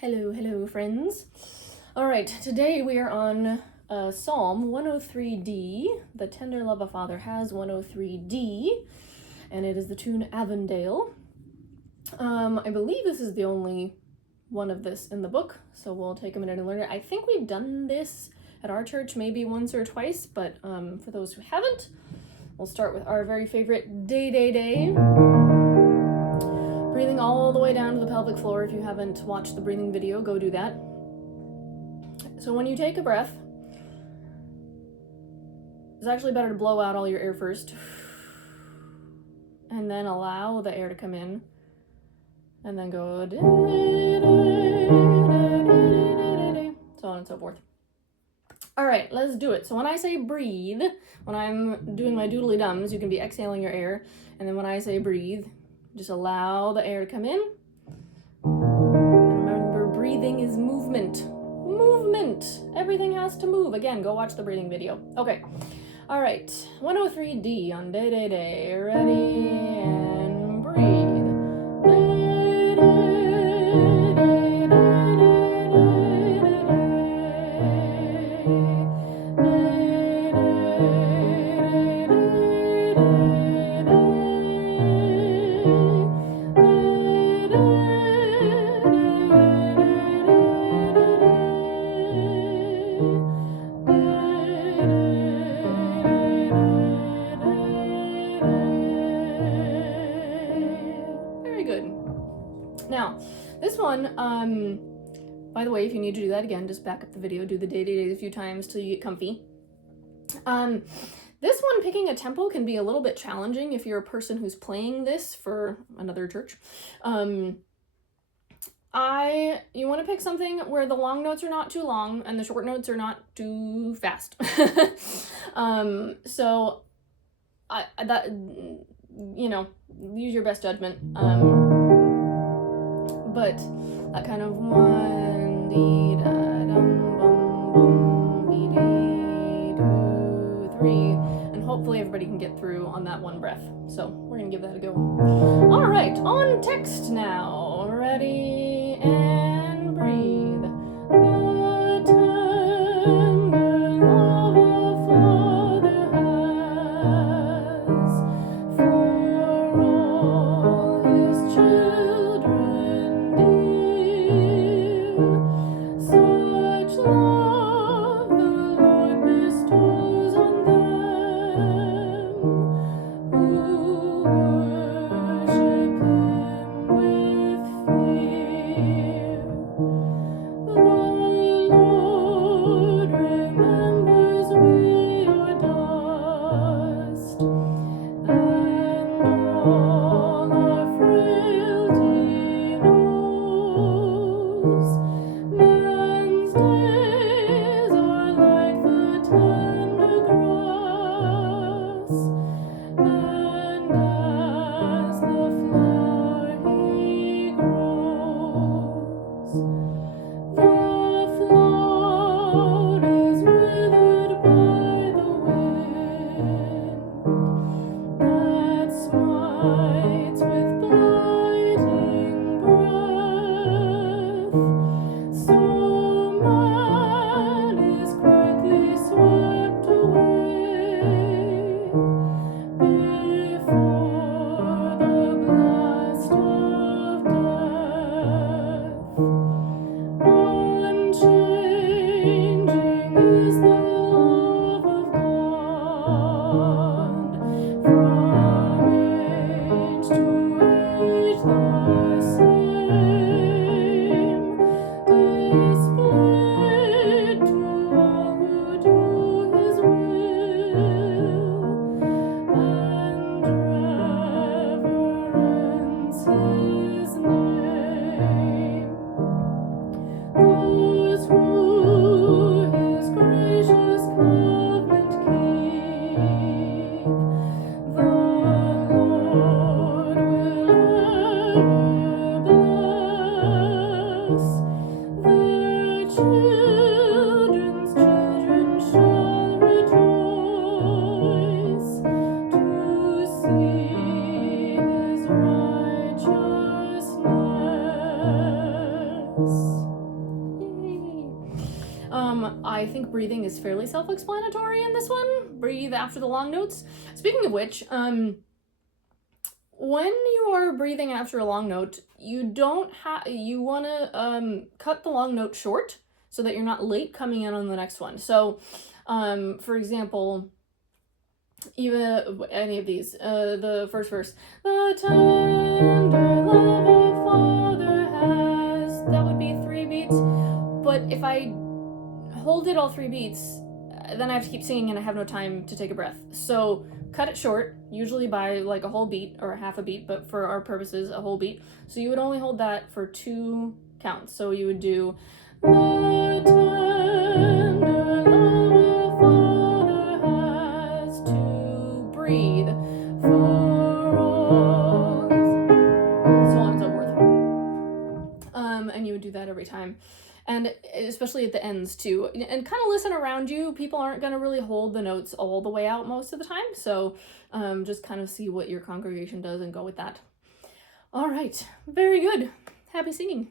Hello, friends. All right, today we are on Psalm 103D. The Tender Love a Father Has, 103D, and it is the tune Avondale. I believe this is the only one of this in the book, so we'll take a minute and learn it. I think we've done this at our church maybe once or twice, but for those who haven't, we'll start with our very favorite day. Breathing all the way down to the pelvic floor. If you haven't watched the breathing video, go do that. So when you take a breath, it's actually better to blow out all your air first, and then allow the air to come in, and then go so on and so forth. All right, let's do it. So when I say breathe, when I'm doing my doodly dums, you can be exhaling your air, and then when I say breathe, just allow the air to come in. And remember, breathing is movement. Movement. Everything has to move. Again, go watch the breathing video. Okay. All right. 103D on day. Ready and breathe. Now, this one, by the way, if you need to do that again, just back up the video, do the day a few times till you get comfy. This one, picking a tempo can be a little bit challenging if you're a person who's playing this for another church. You want to pick something where the long notes are not too long and the short notes are not too fast. So, use your best judgment. But that kind of 1 dee da dum bum bum be dee 2 3, and hopefully everybody can get through on that one breath. So we're gonna give that a go. All right, on text now. Ready and breathe. The tender love a father has for all his children. Such love the Lord bestows on them who worship Him with fear. I think breathing is fairly self-explanatory in this one. Breathe after the long notes. Speaking of which, when you are breathing after a long note, you want to cut the long note short so that you're not late coming in on the next one. So, for example, even any of these, the first verse, the tender love a father has, that would be 3 beats. But if I hold it all 3 beats, then I have to keep singing and I have no time to take a breath. So cut it short, usually by like a whole beat or half a beat, but for our purposes, a whole beat. So you would only hold that for 2 counts. So you would do the tender love a father has to breathe for all, so on and so forth. And you would do that every time. And especially at the ends too. And kind of listen around you. People aren't going to really hold the notes all the way out most of the time. So just kind of see what your congregation does and go with that. All right. Very good. Happy singing.